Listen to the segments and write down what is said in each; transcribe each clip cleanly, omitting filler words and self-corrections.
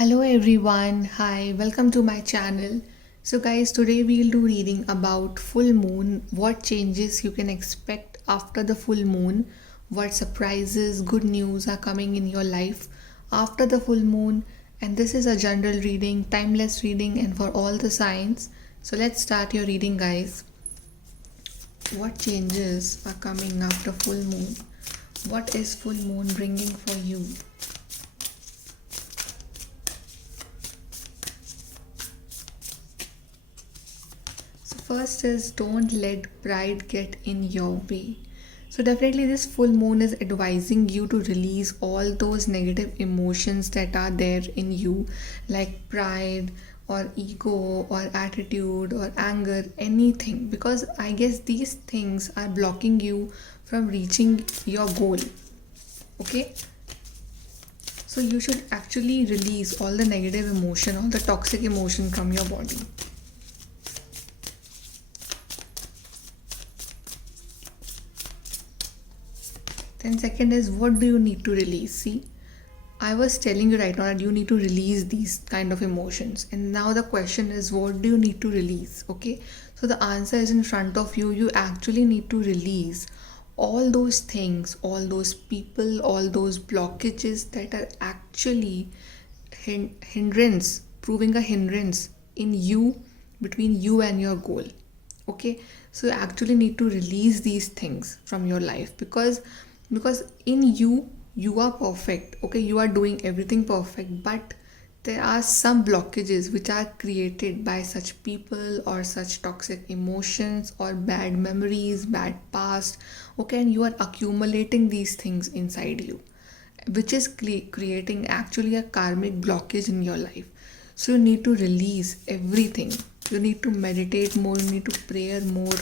Hello everyone, hi, welcome to my channel. So, guys, today we'll do reading about full moon, what changes you can expect after the full moon, what surprises, good news are coming in your life after the full moon. And this is a general reading, timeless reading, and for all the signs. So, let's start your reading, guys. What changes are coming after full moon? What is full moon bringing for you? First is don't let pride get in your way. So, definitely, this full moon is advising you to release all those negative emotions that are there in you, like pride or ego or attitude or anger, anything, because I guess these things are blocking you from reaching your goal. Okay, so you should actually release all the negative emotion, all the toxic emotion from your body. Then second is what do you need to release? See, I was telling you right now that you need to release these kind of emotions. And now the question is what do you need to release? Okay? So the answer is in front of you. You actually need to release all those things, all those people, all those blockages that are actually proving a hindrance in you, between you and your goal. Okay, so you actually need to release these things from your life because in you are perfect. Okay, you are doing everything perfect, but there are some blockages which are created by such people or such toxic emotions or bad memories, bad past. Okay, and you are accumulating these things inside you, which is creating actually a karmic blockage in your life. So you need to release everything. You need to meditate more, you need to pray more.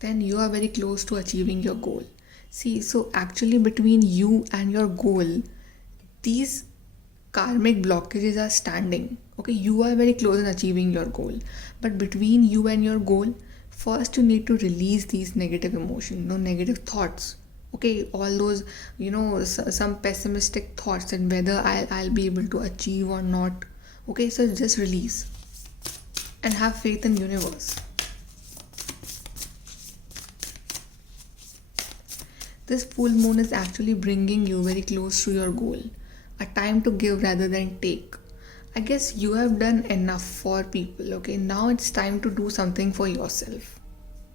Then you are very close to achieving your goal. See, so actually between you and your goal, these karmic blockages are standing. Okay, you are very close in achieving your goal, but between you and your goal, first you need to release these negative emotions, no negative thoughts. Okay, all those, some pessimistic thoughts and whether I'll be able to achieve or not. Okay, so just release and have faith in universe. This full moon is actually bringing you very close to your goal, a time to give rather than take. I guess you have done enough for people, okay? Now it's time to do something for yourself.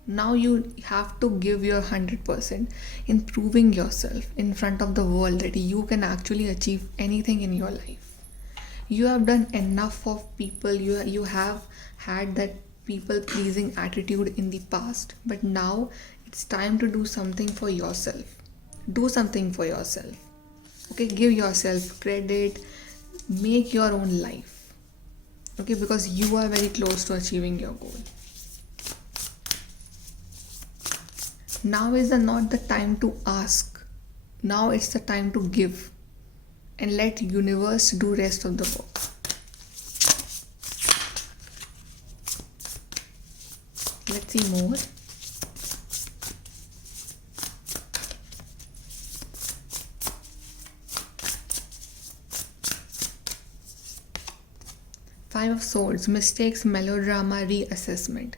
Now you have to give your 100% in proving yourself in front of the world that you can actually achieve anything in your life. You have done enough of people, you have had that people pleasing attitude in the past, but now it's time to do something for yourself. Do something for yourself. Okay, give yourself credit, make your own life. Okay, because you are very close to achieving your goal. Now is not the time to ask. Now it's the time to give and let universe do rest of the work. Let's see more. Five of Swords, mistakes, melodrama, reassessment.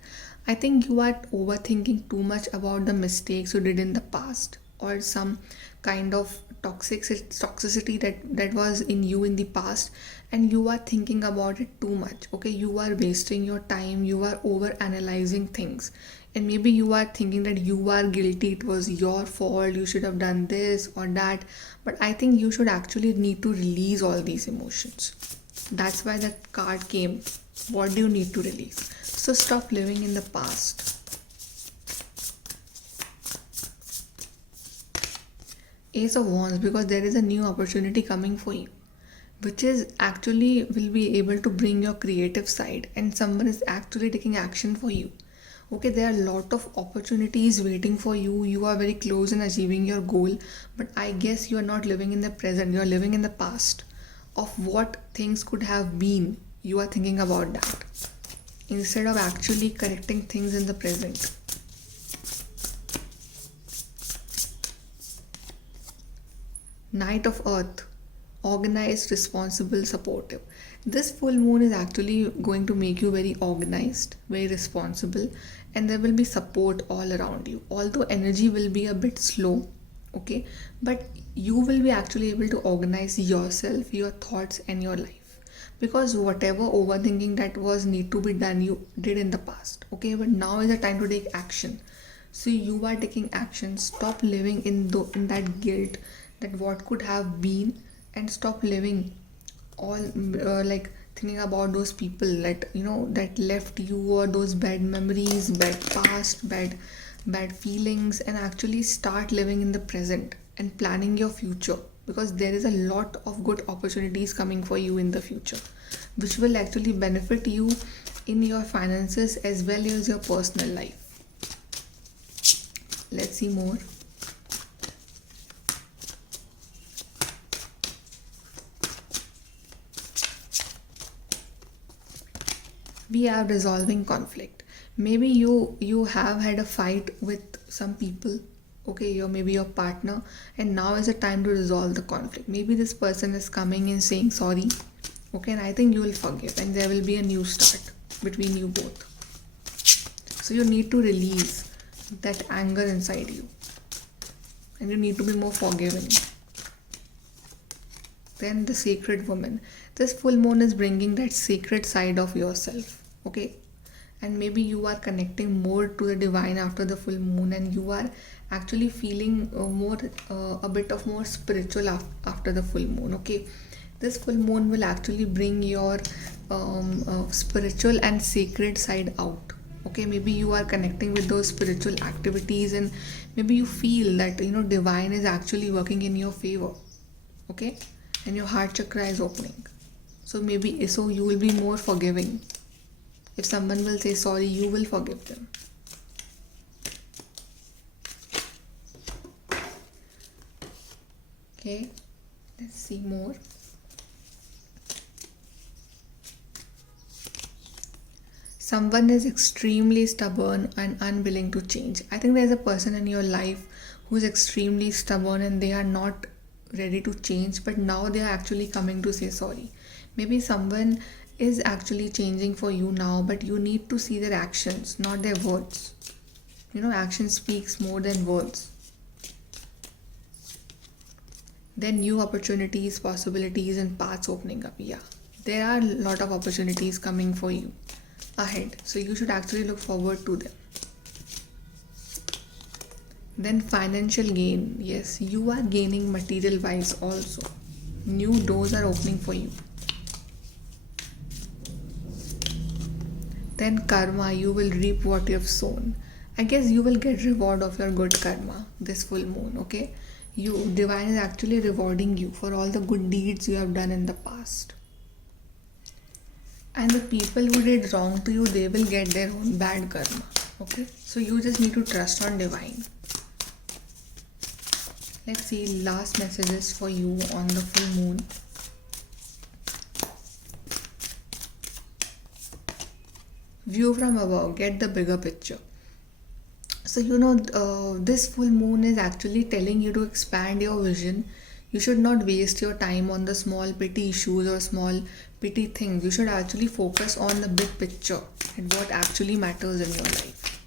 I think you are overthinking too much about the mistakes you did in the past or some kind of toxicity that was in you in the past, and you are thinking about it too much. Okay, you are wasting your time, you are over analyzing things, and maybe you are thinking that you are guilty, it was your fault, you should have done this or that. But I think you should actually need to release all these emotions. That's why that card came. What do you need to release? So stop living in the past. Ace of Wands, because there is a new opportunity coming for you, which is actually will be able to bring your creative side, and someone is actually taking action for you. Okay, there are a lot of opportunities waiting for you. You are very close in achieving your goal, but I guess you are not living in the present, you are living in the past of what things could have been. You are thinking about that instead of actually correcting things in the present. Knight of Earth, organized, responsible, supportive. This full moon is actually going to make you very organized, very responsible, and there will be support all around you. Although energy will be a bit slow, okay, but you will be actually able to organize yourself, your thoughts, and your life, because whatever overthinking that was need to be done, you did in the past, okay, but now is the time to take action. So you are taking action. Stop living in that guilt that what could have been, and stop living all like thinking about those people that that left you, or those bad memories, bad past, bad feelings, and actually start living in the present and planning your future, because there is a lot of good opportunities coming for you in the future, which will actually benefit you in your finances as well as your personal life. Let's see more. We are resolving conflict. Maybe you have had a fight with some people, okay, maybe your partner, and now is the time to resolve the conflict. Maybe this person is coming and saying sorry, okay, and I think you will forgive, and there will be a new start between you both. So you need to release that anger inside you, and you need to be more forgiving. Then the sacred woman. This full moon is bringing that sacred side of yourself, okay, and maybe you are connecting more to the divine after the full moon, and you are actually feeling more a bit of more spiritual after the full moon, okay. This full moon will actually bring your spiritual and sacred side out, okay. Maybe you are connecting with those spiritual activities, and maybe you feel that divine is actually working in your favor, okay, and your heart chakra is opening. So you will be more forgiving. If someone will say sorry, you will forgive them. Okay, let's see more. Someone is extremely stubborn and unwilling to change. I think there's a person in your life who is extremely stubborn and they are not ready to change, but now they are actually coming to say sorry. Maybe someone is actually changing for you now, but you need to see their actions, not their words. Action speaks more than words. Then new opportunities, possibilities, and paths opening up. Yeah, there are a lot of opportunities coming for you ahead, so you should actually look forward to them. Then financial gain. Yes, you are gaining material wise also. New doors are opening for you. Then karma, you will reap what you have sown. I guess you will get reward of your good karma this full moon, okay? Divine is actually rewarding you for all the good deeds you have done in the past. And the people who did wrong to you, they will get their own bad karma, okay? So you just need to trust on divine. Let's see last messages for you on the full moon. View from above, get the bigger picture. So this full moon is actually telling you to expand your vision. You should not waste your time on the small petty issues or small petty things. You should actually focus on the big picture and what actually matters in your life.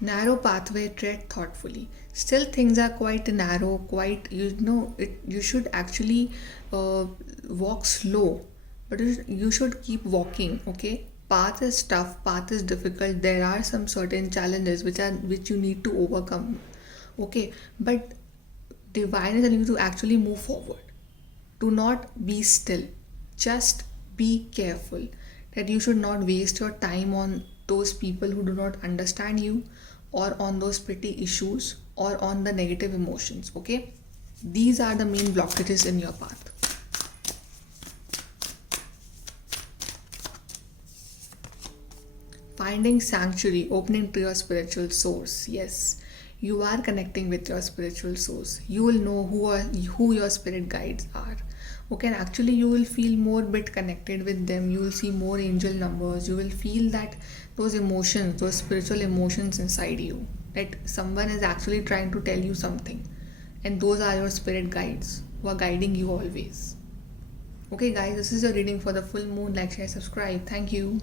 Narrow pathway, tread thoughtfully. Still things are quite narrow, you should actually walk slow, but you should keep walking, okay. Path is tough, path is difficult, there are some certain challenges which you need to overcome, okay, but divine is telling you to actually move forward. Do not be still, just be careful that you should not waste your time on those people who do not understand you, or on those petty issues, or on the negative emotions, okay. These are the main blockages in your path. Finding sanctuary, opening to your spiritual source. Yes, you are connecting with your spiritual source. You will know who your spirit guides are, okay, and actually you will feel more bit connected with them. You will see more angel numbers. You will feel that those emotions, those spiritual emotions inside you, that someone is actually trying to tell you something, and those are your spirit guides who are guiding you always. Okay, guys, this is your reading for the full moon. Like, share, subscribe. Thank you.